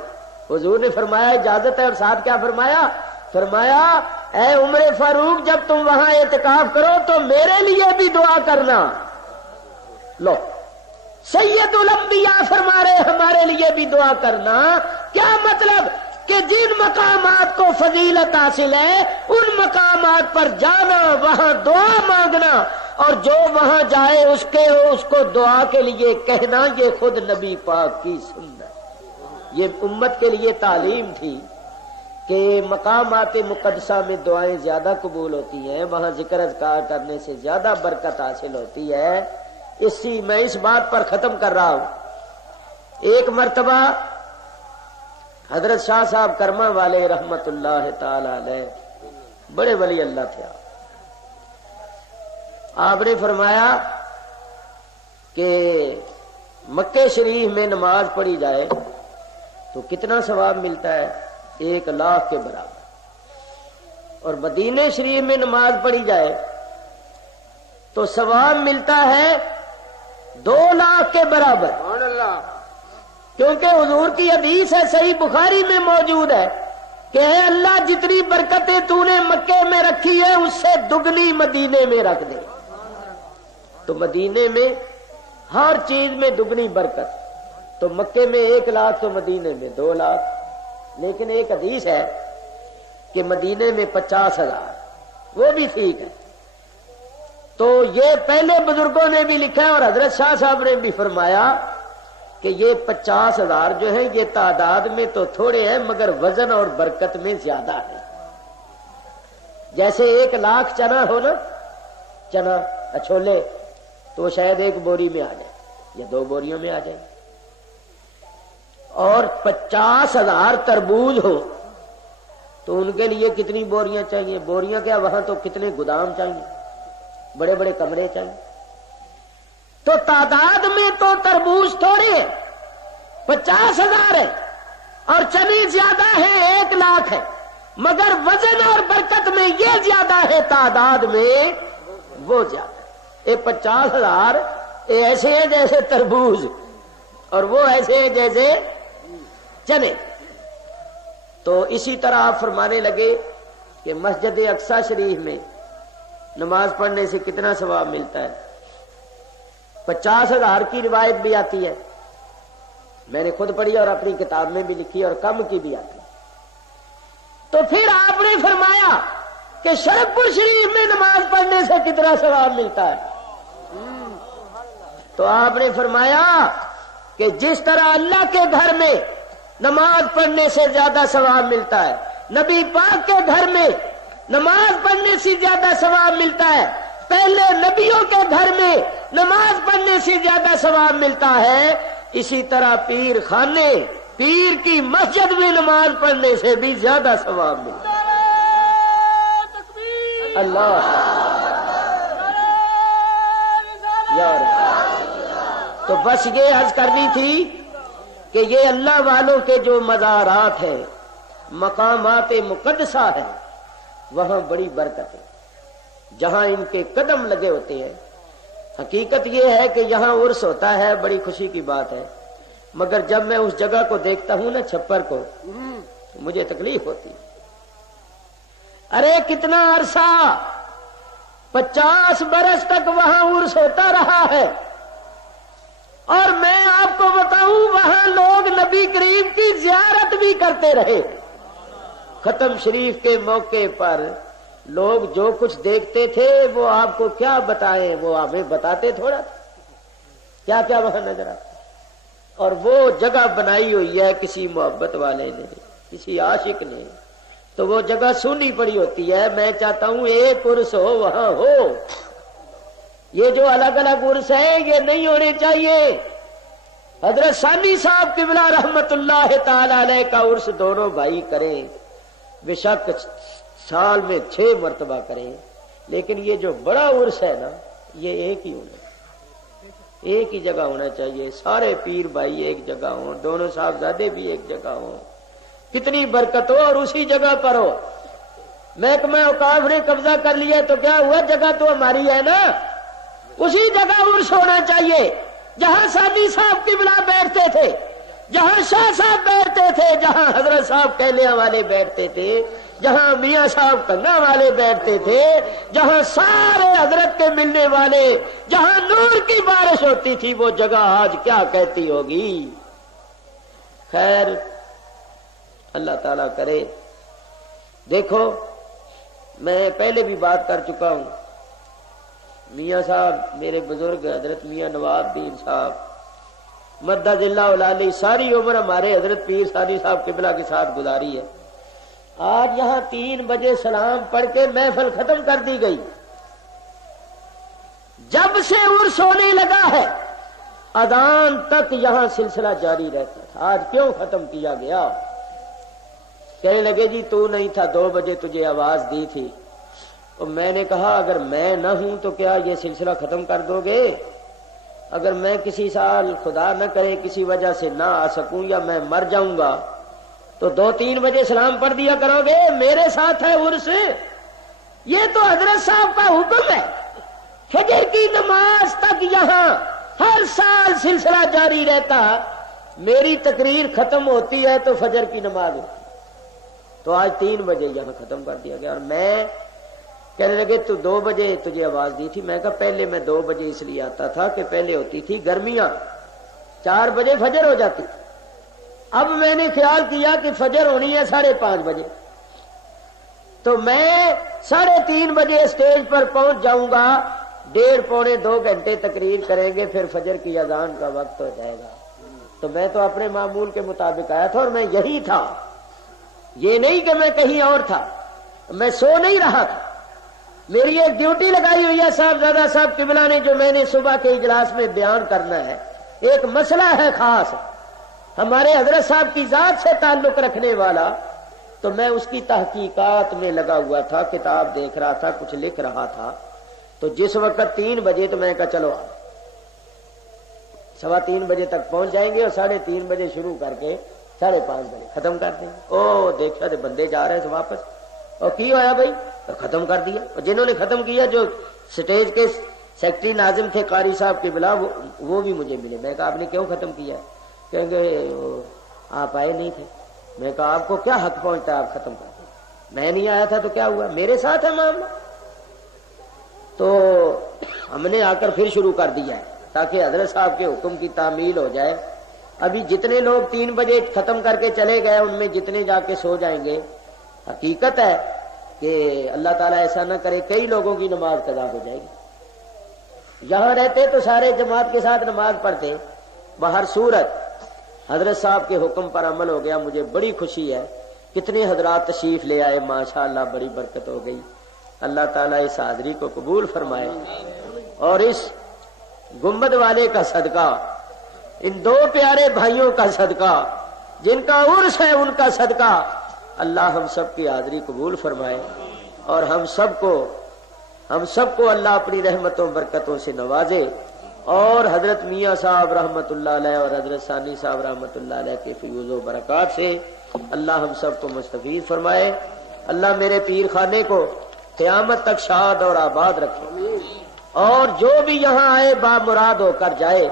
حضور نے فرمایا اجازت ہے، اور ساتھ کیا فرمایا؟ فرمایا اے عمر فاروق جب تم وہاں اعتکاف کرو تو میرے لیے بھی دعا کرنا. لو سید الانبیاء فرما رہے ہمارے لیے بھی دعا کرنا. کیا مطلب؟ کہ جن مقامات کو فضیلت حاصل ہے ان مقامات پر جانا، وہاں دعا مانگنا، اور جو وہاں جائے اس کو دعا کے لیے کہنا، یہ خود نبی پاک کی سنت. یہ امت کے لیے تعلیم تھی کہ مقامات مقدسہ میں دعائیں زیادہ قبول ہوتی ہیں، وہاں ذکر اذکار کرنے سے زیادہ برکت حاصل ہوتی ہے. میں اس بات پر ختم کر رہا ہوں. ایک مرتبہ حضرت شاہ صاحب کرما والے رحمت اللہ تعالی علیہ بڑے ولی اللہ تھے. آپ نے فرمایا کہ مکے شریف میں نماز پڑھی جائے تو کتنا ثواب ملتا ہے؟ 1,00,000 کے برابر. اور مدینے شریف میں نماز پڑھی جائے تو ثواب ملتا ہے 2,00,000 کے برابر. سبحان اللہ. کیونکہ حضور کی حدیث ہے صحیح بخاری میں موجود ہے کہ اے اللہ جتنی برکتیں تو نے مکے میں رکھی ہے اس سے دگنی مدینے میں رکھ دے. تو مدینے میں ہر چیز میں دگنی برکت. تو مکے میں 1,00,000 تو مدینے میں 2,00,000. لیکن ایک حدیث ہے کہ مدینے میں 50,000، وہ بھی ٹھیک ہے. تو یہ پہلے بزرگوں نے بھی لکھا ہے اور حضرت شاہ صاحب نے بھی فرمایا کہ یہ 50,000 جو ہے یہ تعداد میں تو تھوڑے ہیں مگر وزن اور برکت میں زیادہ ہے. جیسے 1,00,000 چنا ہو نا، چنا چھولے، تو شاید 1 بوری میں آ جائے یا 2 بوریوں میں آ جائے. اور 50,000 تربوز ہو تو ان کے لیے کتنی بوریاں چاہیے؟ بوریاں کیا، وہاں تو کتنے گودام چاہیے، بڑے بڑے کمرے چاہیے. تو تعداد میں تو تربوز تھوڑے ہیں، 50,000 ہے، اور چنے زیادہ ہے، 1,00,000 ہے، مگر وزن اور برکت میں یہ زیادہ ہے، تعداد میں وہ زیادہ. یہ 50,000 ایسے ہیں جیسے تربوز اور وہ ایسے ہیں جیسے چنے. تو اسی طرح آپ فرمانے لگے کہ مسجد اقصی شریف میں نماز پڑھنے سے کتنا ثواب ملتا ہے. 50,000 کی روایت بھی آتی ہے، میں نے خود پڑھی اور اپنی کتاب میں بھی لکھی، اور کم کی بھی آتی ہے. تو پھر آپ نے فرمایا کہ شرف شریف میں نماز پڑھنے سے کتنا ثواب ملتا ہے. تو آپ نے فرمایا کہ جس طرح اللہ کے گھر میں نماز پڑھنے سے زیادہ ثواب ملتا ہے، نبی پاک کے گھر میں نماز پڑھنے سے زیادہ ثواب ملتا ہے، پہلے نبیوں کے گھر میں نماز پڑھنے سے زیادہ ثواب ملتا ہے، اسی طرح پیر خانے، پیر کی مسجد میں نماز پڑھنے سے بھی زیادہ ثواب ملتا ہے. اللہ یار. تو بس یہ عرض کرنی تھی کہ یہ اللہ والوں کے جو مزارات ہیں، مقامات مقدسہ ہیں، وہاں بڑی برکت ہے. جہاں ان کے قدم لگے ہوتے ہیں، حقیقت یہ ہے کہ یہاں عرس ہوتا ہے، بڑی خوشی کی بات ہے، مگر جب میں اس جگہ کو دیکھتا ہوں نا، چھپر کو، مجھے تکلیف ہوتی ہے. ارے کتنا عرصہ، 50 برس تک وہاں عرس ہوتا رہا ہے، اور میں آپ کو بتاؤں وہاں لوگ نبی کریم کی زیارت بھی کرتے رہے. ختم شریف کے موقع پر لوگ جو کچھ دیکھتے تھے وہ آپ کو کیا بتائیں، وہ ہمیں بتاتے تھوڑا تھا کیا کیا وہاں نظر آتا. اور وہ جگہ بنائی ہوئی ہے کسی محبت والے نے، کسی عاشق نے، تو وہ جگہ سونی پڑی ہوتی ہے. میں چاہتا ہوں ایک عرس ہو وہاں ہو. یہ جو الگ الگ عرس ہیں یہ نہیں ہونے چاہیے. حضرت ثانی صاحب قبلہ رحمت اللہ تعالی علیہ کا عرس دونوں بھائی کریں، بے شک سال میں 6 مرتبہ کریں، لیکن یہ جو بڑا عرس ہے نا، یہ ایک ہی ہونا، ایک ہی جگہ ہونا چاہیے. سارے پیر بھائی ایک جگہ ہوں، دونوں صاحبزادے بھی ایک جگہ ہوں، کتنی برکت ہو، اور اسی جگہ پر ہو. محکمہ اوقاف نے قبضہ کر لیا تو کیا ہوا، جگہ تو ہماری ہے نا، اسی جگہ عرس ہونا چاہیے جہاں سادی صاحب قبلہ بیٹھتے تھے، جہاں شاہ صاحب بیٹھتے تھے، جہاں حضرت صاحب کیلیاں والے بیٹھتے تھے، جہاں میاں صاحب کنگا والے بیٹھتے تھے، جہاں سارے حضرت کے ملنے والے، جہاں نور کی بارش ہوتی تھی، وہ جگہ آج کیا کہتی ہوگی. خیر اللہ تعالیٰ کرے. دیکھو میں پہلے بھی بات کر چکا ہوں، میاں صاحب میرے بزرگ حضرت میاں نواب دین صاحب مدد اللہ علیہ ساری عمر ہمارے حضرت پیر ثانی صاحب قبلہ کے ساتھ گزاری ہے. آج یہاں 3 بجے سلام پڑھ کے محفل ختم کر دی گئی. جب سے عرس ہونے لگا ہے اذان تک یہاں سلسلہ جاری رہتا تھا. آج کیوں ختم کیا گیا؟ کہنے لگے جی تو نہیں تھا، 2 بجے تجھے آواز دی تھی. اور میں نے کہا اگر میں نہ ہوں تو کیا یہ سلسلہ ختم کر دو گے؟ اگر میں کسی سال خدا نہ کرے کسی وجہ سے نہ آ سکوں یا میں مر جاؤں گا تو 2-3 بجے سلام پڑھ دیا کرو گے. میرے ساتھ ہے عرس، یہ تو حضرت صاحب کا حکم ہے. فجر کی نماز تک یہاں ہر سال سلسلہ جاری رہتا. میری تقریر ختم ہوتی ہے تو فجر کی نماز ہوتی، تو آج 3 بجے یہاں ختم کر دیا گیا. اور میں کہنے لگے تو 2 بجے تجھے آواز دی تھی. میں کہا پہلے میں 2 بجے اس لیے آتا تھا کہ پہلے ہوتی تھی گرمیاں، 4 بجے فجر ہو جاتی. اب میں نے خیال کیا کہ فجر ہونی ہے 5:30 بجے، تو میں 3:30 بجے اسٹیج پر پہنچ جاؤں گا. 1.5-2 گھنٹے تقریر کریں گے، پھر فجر کی اذان کا وقت ہو جائے گا. تو میں تو اپنے معمول کے مطابق آیا تھا، اور میں یہی تھا، یہ نہیں کہ میں کہیں اور تھا. میں سو نہیں رہا تھا. میری ایک ڈیوٹی لگائی ہوئی ہے صاحبزادہ صاحب قبلہ نے، جو میں نے صبح کے اجلاس میں بیان کرنا ہے. ایک مسئلہ ہے خاص ہمارے حضرت صاحب کی ذات سے تعلق رکھنے والا، تو میں اس کی تحقیقات میں لگا ہوا تھا، کتاب دیکھ رہا تھا، کچھ لکھ رہا تھا. تو جس وقت 3 بجے تو میں کہا چلو 3:15 بجے تک پہنچ جائیں گے، اور 3:30 بجے شروع کر کے 5:30 بجے ختم کر دیں گے. او دیکھا تو بندے جا رہے ہیں واپس. اور کی ہوا بھائی؟ ختم کر دیا. اور جنہوں نے ختم کیا، جو سٹیج کے سیکٹری ناظم تھے قاری صاحب کے بلا، وہ بھی مجھے ملے. میں کہا آپ نے کیوں ختم کیا؟ کہیں گے آپ آئے نہیں تھے. میں کہا آپ کو کیا حق پہنچتا ہے آپ ختم کر دیں؟ میں نہیں آیا تھا تو کیا ہوا، میرے ساتھ ہے معاملہ. تو ہم نے آ کر پھر شروع کر دیا ہے تاکہ حضرت صاحب کے حکم کی تعمیل ہو جائے. ابھی جتنے لوگ 3 بجے ختم کر کے چلے گئے، ان میں جتنے جا کے سو جائیں گے. حقیقت ہے کہ اللہ تعالیٰ ایسا نہ کرے کئی لوگوں کی نماز قضا ہو جائے گی. یہاں رہتے تو سارے جماعت کے ساتھ نماز پڑھتے. بہر صورت حضرت صاحب کے حکم پر عمل ہو گیا. مجھے بڑی خوشی ہے، کتنے حضرات تشریف لے آئے، ماشاءاللہ بڑی برکت ہو گئی. اللہ تعالیٰ اس حاضری کو قبول فرمائے، اور اس گنبد والے کا صدقہ، ان 2 پیارے بھائیوں کا صدقہ، جن کا عرس ہے ان کا صدقہ، اللہ ہم سب کی حاضری قبول فرمائے، اور ہم سب کو ہم سب کو اللہ اپنی رحمتوں برکتوں سے نوازے، اور حضرت میاں صاحب رحمت اللہ علیہ اور حضرت ثانی صاحب رحمت اللہ علیہ کے فیوز و برکات سے اللہ ہم سب کو مستفید فرمائے۔ اللہ میرے پیر خانے کو قیامت تک شاد اور آباد رکھے، اور جو بھی یہاں آئے بامراد ہو کر جائے،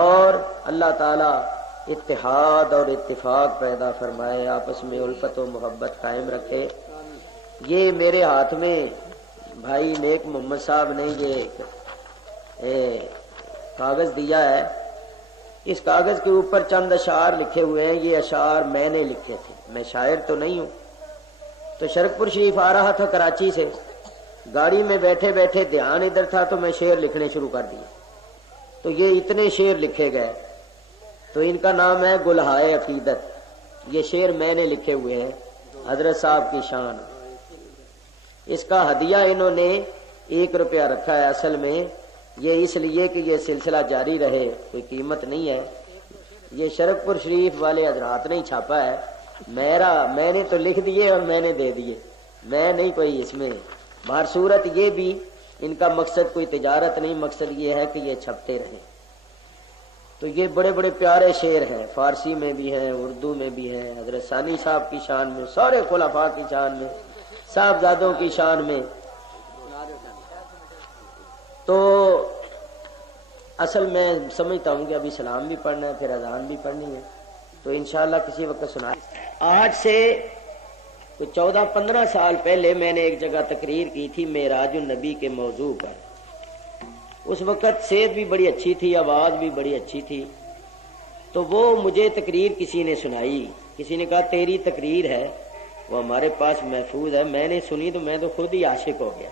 اور اللہ تعالی اتحاد اور اتفاق پیدا فرمائے، آپس میں الفت و محبت قائم رکھے۔ یہ میرے ہاتھ میں بھائی نیک محمد صاحب نے یہ کاغذ دیا ہے، اس کاغذ کے اوپر چند اشعار لکھے ہوئے ہیں۔ یہ اشعار میں نے لکھے تھے، میں شاعر تو نہیں ہوں۔ تو شرک پور شریف آ رہا تھا کراچی سے، گاڑی میں بیٹھے بیٹھے دھیان ادھر تھا تو میں شعر لکھنے شروع کر دیے، تو یہ اتنے شعر لکھے گئے۔ تو ان کا نام ہے گلہائے عقیدت۔ یہ شعر میں نے لکھے ہوئے ہیں حضرت صاحب کی شان۔ اس کا ہدیہ انہوں نے 1 روپیہ رکھا ہے، اصل میں یہ اس لیے کہ یہ سلسلہ جاری رہے، کوئی قیمت نہیں ہے۔ یہ شرک پور شریف والے حضرات نے چھاپا ہے، میں نے تو لکھ دیے اور میں نے دے دیے، میں نہیں کوئی اس میں۔ بہر صورت یہ بھی ان کا مقصد کوئی تجارت نہیں، مقصد یہ ہے کہ یہ چھپتے رہیں۔ تو یہ بڑے بڑے پیارے شعر ہیں، فارسی میں بھی ہیں، اردو میں بھی ہیں، حضرت ثانی صاحب کی شان میں، سارے خلفاء کی شان میں، صاحبزادوں کی شان میں۔ تو اصل میں سمجھتا ہوں کہ ابھی سلام بھی پڑھنا ہے، پھر اذان بھی پڑھنی ہے، تو انشاءاللہ کسی وقت سنا۔ آج سے 14-15 سال پہلے میں نے ایک جگہ تقریر کی تھی معراج النبی کے موضوع پر۔ اس وقت صحت بھی بڑی اچھی تھی، آواز بھی بڑی اچھی تھی، تو وہ مجھے تقریر کسی نے سنائی، کسی نے کہا تیری تقریر ہے وہ ہمارے پاس محفوظ ہے۔ میں نے سنی تو میں تو خود ہی عاشق ہو گیا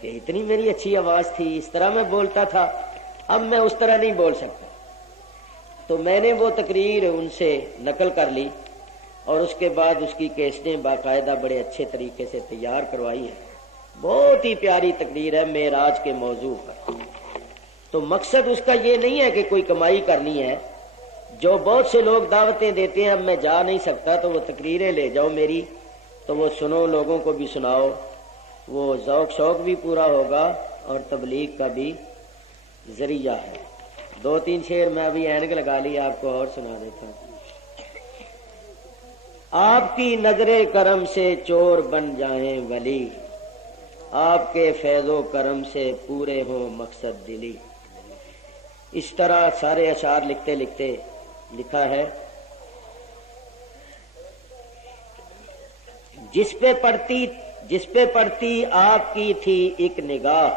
کہ اتنی میری اچھی آواز تھی، اس طرح میں بولتا تھا، اب میں اس طرح نہیں بول سکتا۔ تو میں نے وہ تقریر ان سے نقل کر لی، اور اس کے بعد اس کی کیسٹیں باقاعدہ بڑے اچھے طریقے سے تیار کروائی ہیں۔ بہت ہی پیاری تقریر ہے معراج کے موضوع پر۔ تو مقصد اس کا یہ نہیں ہے کہ کوئی کمائی کرنی ہے۔ جو بہت سے لوگ دعوتیں دیتے ہیں اب میں جا نہیں سکتا تو وہ تقریریں لے جاؤ میری، تو وہ سنو، لوگوں کو بھی سناؤ، وہ ذوق شوق بھی پورا ہوگا اور تبلیغ کا بھی ذریعہ ہے۔ 2-3 شعر میں ابھی اینک لگا لی، آپ کو اور سنا دیتا ہوں۔ آپ کی نظر کرم سے چور بن جائیں ولی، آپ کے فیض و کرم سے پورے ہوں مقصد دلی۔ اس طرح سارے اشعار لکھتے لکھتے لکھا ہے، جس پہ پڑتی آپ کی تھی ایک نگاہ،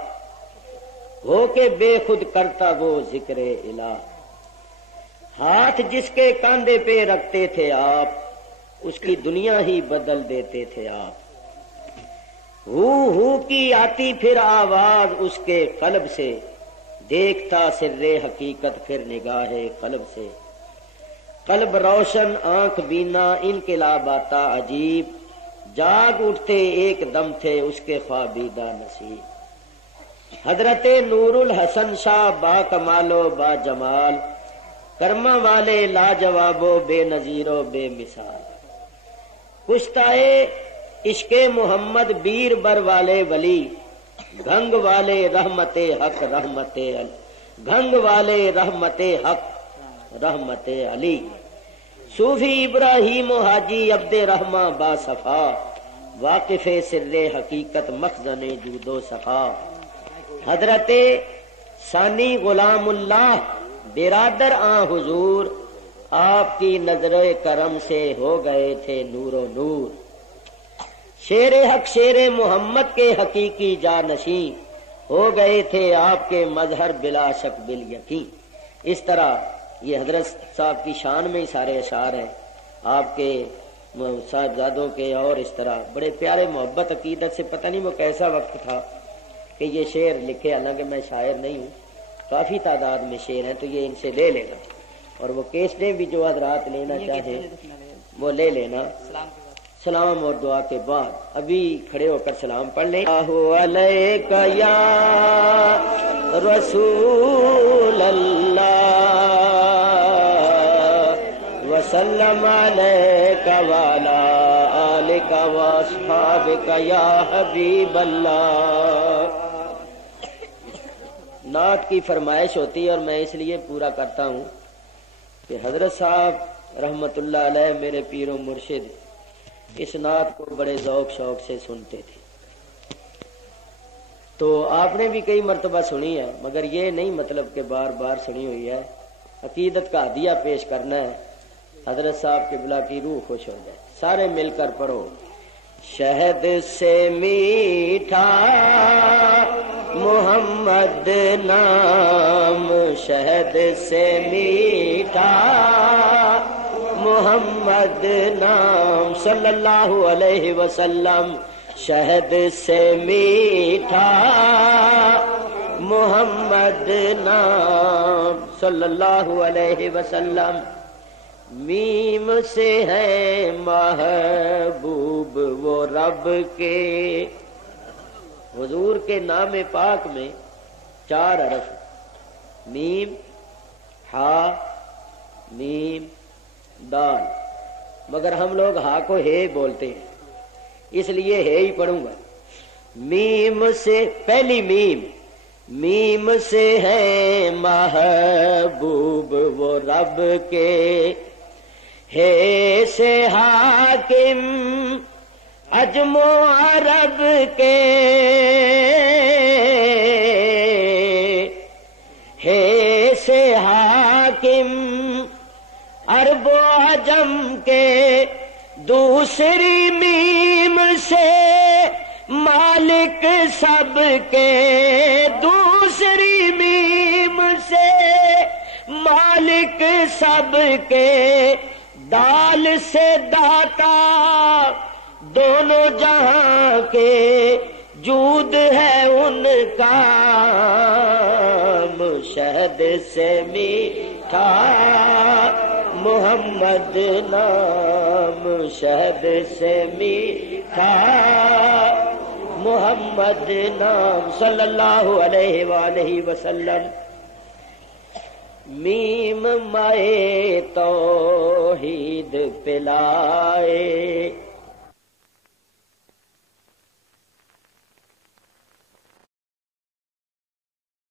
ہو کے بے خود کرتا وہ ذکر الہ۔ ہاتھ جس کے کاندھے پہ رکھتے تھے آپ، اس کی دنیا ہی بدل دیتے تھے آپ۔ ہو کی آتی پھر آواز اس کے قلب سے، دیکھتا سر حقیقت پھر نگاہ قلب سے۔ قلب روشن آنکھ بینا انقلاب آتا عجیب، جاگ اٹھتے ایک دم تھے اس کے خوابیدہ نصیب۔ حضرت نور الحسن شاہ با کمال و با جمال، کرما والے لاجواب و بے نظیر و بے مثال۔ کشتائے عشق محمد بیر بر والے ولی، گھنگ والے رحمت حق رحمت گھنگ والے رحمت حق رحمت علی۔ صوفی ابراہیم و حاجی عبد رحماں با صفا، واقف سر حقیقت مخزن جود و صفا۔ حضرت ثانی غلام اللہ برادر آن حضور، آپ کی نظر کرم سے ہو گئے تھے نور و نور۔ شیر حق شیر محمد کے حقیقی جانشین، ہو گئے تھے آپ کے مظہر بلا شک بال یقین۔ اس طرح یہ حضرت صاحب کی شان میں ہی سارے اشعار ہیں، آپ کے صاحبزادوں کے، اور اس طرح بڑے پیارے محبت عقیدت سے۔ پتہ نہیں وہ کیسا وقت تھا کہ یہ شعر لکھے، حالانکہ میں شاعر نہیں ہوں، کافی تعداد میں شعر ہیں، تو یہ ان سے لے لینا، اور وہ کیسٹیں بھی جو حضرات لینا چاہے وہ لے لینا۔ سلام اور دعا کے بعد ابھی کھڑے ہو کر سلام پڑھ لیں۔ علیک یا رسول اللہ وسلم علیکا وعلی آلکا واصحابکا یا حبیب اللہ۔ نعت کی فرمائش ہوتی ہے اور میں اس لیے پورا کرتا ہوں کہ حضرت صاحب رحمت اللہ علیہ میرے پیر و مرشد اس نعت کو بڑے ذوق شوق سے سنتے تھے، تو آپ نے بھی کئی مرتبہ سنی ہے، مگر یہ نہیں مطلب کہ بار بار سنی ہوئی ہے، عقیدت کا ہدیہ پیش کرنا ہے، حضرت صاحب قبلہ کی روح خوش ہو جائے۔ سارے مل کر پڑھو۔ شہد سے میٹھا محمد نام، شہد سے میٹھا محمد نام صلی اللہ علیہ وسلم، شہد سے میٹھا محمد نام صلی اللہ علیہ وسلم، میم سے ہے محبوب وہ رب کے۔ حضور کے نام پاک میں 4 حرف، میم، ہا، میم، دال، مگر ہم لوگ ہا کو ہے بولتے ہیں، اس لیے ہے ہی پڑھوں گا۔ میم سے پہلی میم سے ہے محبوب وہ رب کے، ہے سے حاکم عجم و عرب کے، ہے سے حاکم عرب و عجم کے، دوسری میم سے مالک سب کے، دوسری میم سے مالک سب کے، دال سے داتا دونوں جہاں کے، جود ہے ان کا شہد سے میٹھا محمد نام، شہد سے میٹھا محمد نام صلی اللہ علیہ وآلہ وسلم۔ میم مائے توحید پلائے،